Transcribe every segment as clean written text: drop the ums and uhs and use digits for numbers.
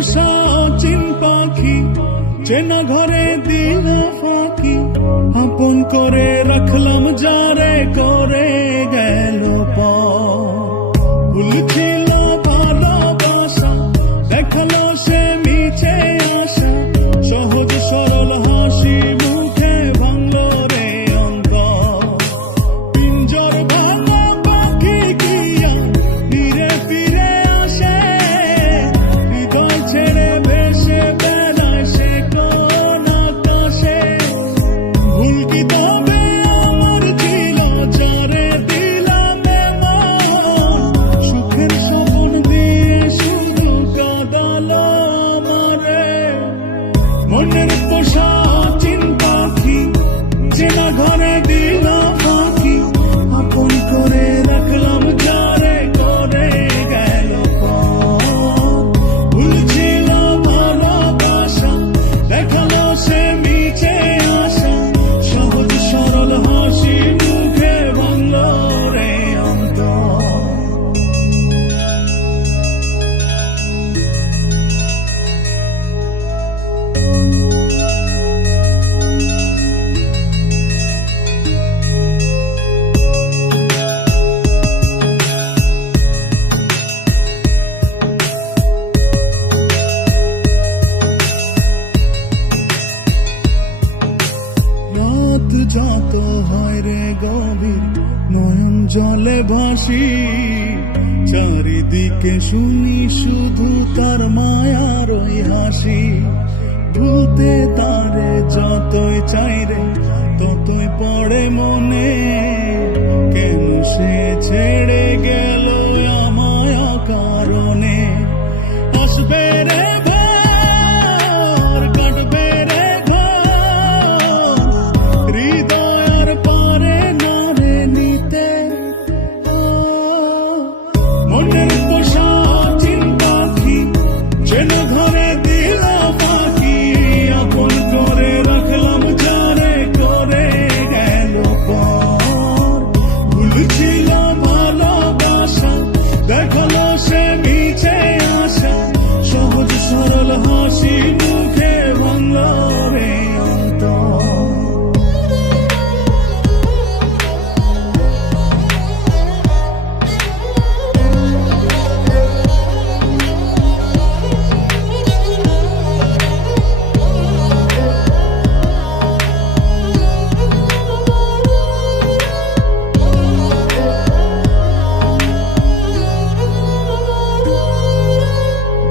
পোষা অচিন পাখি চেনা ঘরে দিল ফাঁকি, আপন করে রাখলাম যারে করে গেল ভুল ছিল ভালোবাসা, দেখালো সে মিছে আশা, সহজ সরল হাসি মুখে ভাঙলো রে অন্তর। পিঞ্জর ভাঙা পাখি কিয়া ফিরে ফিরে আসে, হৃদয় ছেড়ে ভেসে বেড়ায় সে কোন আকাশে। ভুল কি তবে আমার ছিল যারে দিলাম এমন, সুখের স্বপ্ন দিয়ে শুধু কাঁদালো আমারে। মনের পোষা অচিন পাখি চেনা ঘরে দিল ফাঁকি, আপন করে রাখলাম যারে করে গেল ভুল ছিল ভালোবাসা, দেখালো সে মিছে আশা, সহজ সরল হাসি মুখে ভাঙলো রে অন্তর। রাত যত হয় রে গভীর নয়ন জলে ভাসি, চারিদিকে শুনি শুধু তার মায়ার ওই হাসি। ভুলতে তারে যতই চাই রে ততই পড়ে মনে, কেন সে ছেড়ে গেল আমায় কারণে। আসবে রে কাটবে রে হৃদয়ের পারে না রে নিতে। মনের পোষা অচিন পাখি যেন ঘরে দিল পাখি, আপন করে রাখলাম যারে করে গেল ভুল ছিল ভালোবাসা, দেখালো সে মিছে আশা, সহজ সরল হাসি মুখে ভাঙলো রে অন্তর।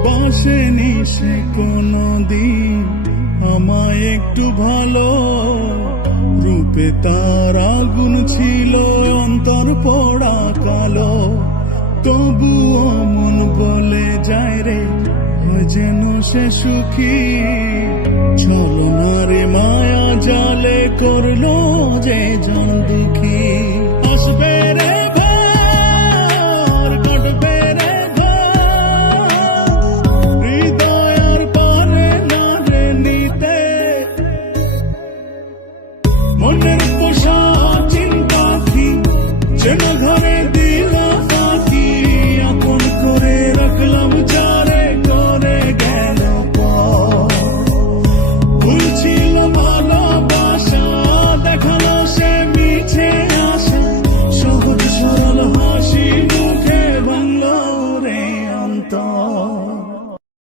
বাসেনি সে কোনদিন আমায় একটু ভালো, রূপে তার আগুন ছিল অন্তর পোড়া কালো। তবুও মন বলে যায় রে হয় যেন সে সুখী, ছলনারে মায়া জালে করলো যে জন দুঃখী। আসবে রে কাটবে রে হৃদয়ের পারে না রে নিতে। মনের পোষা অচিন পাখি যেন ঘরে